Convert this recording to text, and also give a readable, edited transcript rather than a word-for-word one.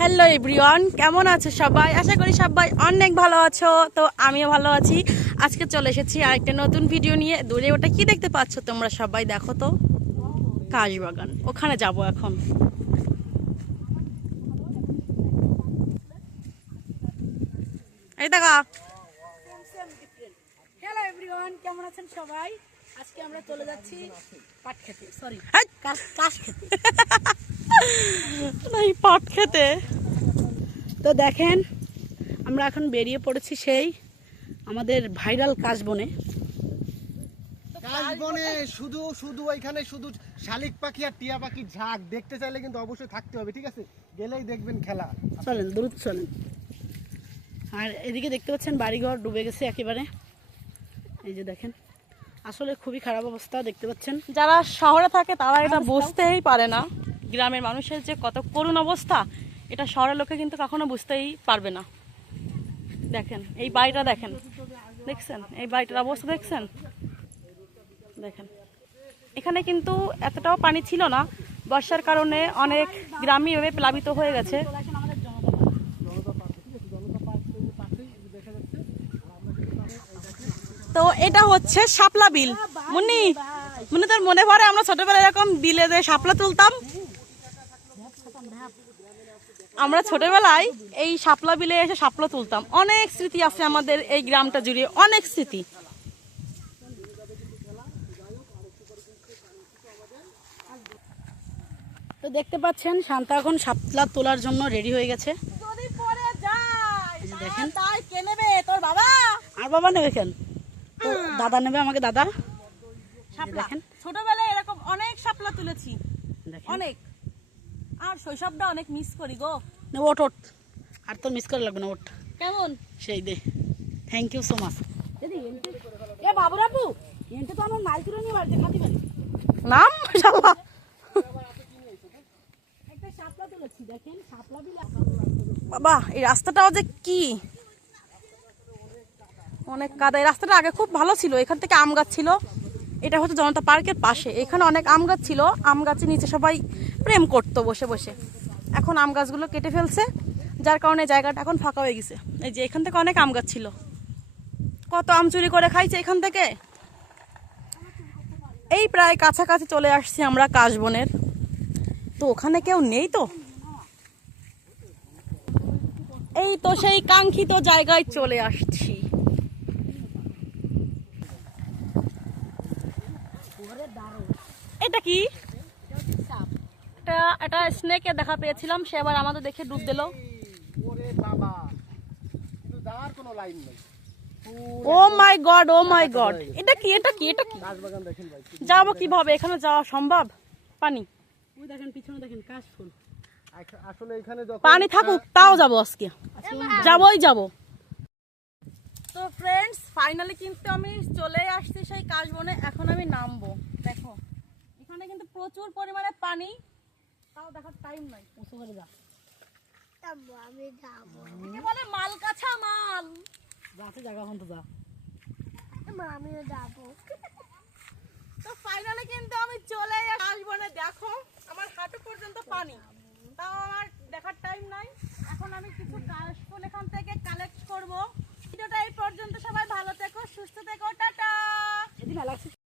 Hello everyone, কেমন আছো সবাই? আশা করি সবাই অনেক ভালো আছো। তো আমিও ভালো আছি। আজকে চলে এসেছি আরেকটা নতুন ভিডিও নিয়ে। দূরে ওটা কি দেখতে পাচ্ছ তোমরা সবাই? দেখো তো, কাশবাগান। ওখানে যাব এখন। এই দেখা। হ্যালো এভরিওয়ান, কেমন আছেন সবাই? আজকে আমরা চলে যাচ্ছি পাট খেতে, সরি কাশ খেতে। এই পাট খেতে। তো দেখেন, আমরা এখন বেরিয়ে পড়েছি সেই আমাদের ভাইরাল কাশবনে। কাশবনে শুধু শুধু ওইখানে শুধু শালিক পাখি আর টিয়া পাখির ঝাঁক দেখতে চাইলে কিন্তু অবশ্যই থাকতে হবে, ঠিক আছে? গেলেই দেখবেন খেলা। চলেন, দ্রুত চলেন। আর এদিকে দেখতে পাচ্ছেন বাড়িঘর ডুবে গেছে একেবারে। এই যে দেখেন, আসলে খুবই খারাপ অবস্থা দেখতে পাচ্ছেন। যারা শহরে থাকে তারা এটা বুঝতেই পারে না, গ্রামের মানুষের যে কত করুণ অবস্থা, এটা শহরের লোকে কিন্তু কখনো বুঝতেই পারবে না। দেখেন এই বাড়িটা, দেখেন, দেখছেন এই বাড়িটার অবস্থা, দেখছেন? দেখেন এখানে কিন্তু এতটাও পানি ছিল না, বর্ষার কারণে অনেক গ্রামই এভাবে প্লাবিত হয়ে গেছে। তো এটা হচ্ছে শাপলা বিল। মুন্নি, মুন্নি তোর মনে পড়ে আমরা ছোটবেলায় এরকম বিলে যে শাপলা তুলতাম? আমরা ছোটবেলায় এই শাপলা বিলে এসে শাপলা তুলতাম। অনেক স্মৃতি আছে আমাদের এই গ্রামটা জুড়ে, অনেক স্মৃতি। তো দেখতে পাচ্ছেন শান্তা এখন শাপলা তোলার জন্য রেডি হয়ে গেছে। দেখেন তোর বাবা আর বাবা নেবে কেন, দাদা নেবে, আমাকে দাদা। দেখেন ছোটবেলায় এরকম অনেক শাপলা তুলেছি, অনেক। আর শৈশবটা অনেক মিস করি গো। ওট ওট, আর তোর মিস করে লাগবে না, ওট। কেমন সেই দে, থ্যাংক ইউ সো মাচ। এ বাবুরাবু, এনতে তো আমার মাল তুলে নিয়ে বাড়িতে খাতি পারি নাম শালা। একটা শাপলা তুলেছি, দেখেন শাপলা বিল। বাবা এই রাস্তাটাও যে কি অনেক কাদা। এই রাস্তাটা আগে খুব ভালো ছিল, এখান থেকে আম গাছ ছিল। এটা হচ্ছে জনতা পার্কের পাশে, এখানে অনেক আম গাছ ছিল। আম গাছের নিচে সবাই প্রেম করতো বসে বসে। এখন আম গাছগুলো কেটে ফেলছে, যার কারণে জায়গাটা এখন ফাঁকা হয়ে গেছে। এই যে এখান থেকে অনেক আম গাছ ছিল, কত আম চুরি করে খাইছে এখান থেকে। এই প্রায় কাছাকাছি চলে আসছি আমরা কাশবনের। তো ওখানে কেউ নেই তো, এই তো সেই কাঙ্ক্ষিত জায়গায় চলে আসছি। এটা কি? এটা স্নেকে দেখা পেয়েছিলাম, সে আবার আমাদের দেখে ডুব দিল। ও মাই গড, ও মাই গড, এটা কি? এটা কি? এটা কি? যাবো কিভাবে? এখানে যাওয়া সম্ভব? পানি ওই দেখেন, পিছনে দেখেন কাশফুল। আসলে এখানে পানি থাকুক তাও যাবো, আজকে যাবোই যাবো। তো ফ্রেন্ডস, ফাইনালি কিন্তু আমি চলে আসছি সেই কাশবনে। এখন আমি নামবো। দেখো এখানে কিন্তু প্রচুর পরিমাণে পানি, তাও দেখার টাইম নাই। উঁচু করে যা, আমি যাবো। একে বলে মাল কাছা মাল। যাতে জায়গা এখন তো যা, আমিও যাবো। তো ফাইনালি কিন্তু আমি চলে কাশবনে। দেখো আমার হাঁটু পর্যন্ত পানি, তাও আমার দেখার টাইম নাই। এখন আমি কিছু কাশফুল এখান থেকে কালেক্ট করবো। ভিডিওটা এই পর্যন্ত, সবাই ভালো থেকো, সুস্থ থেকো, টাটা।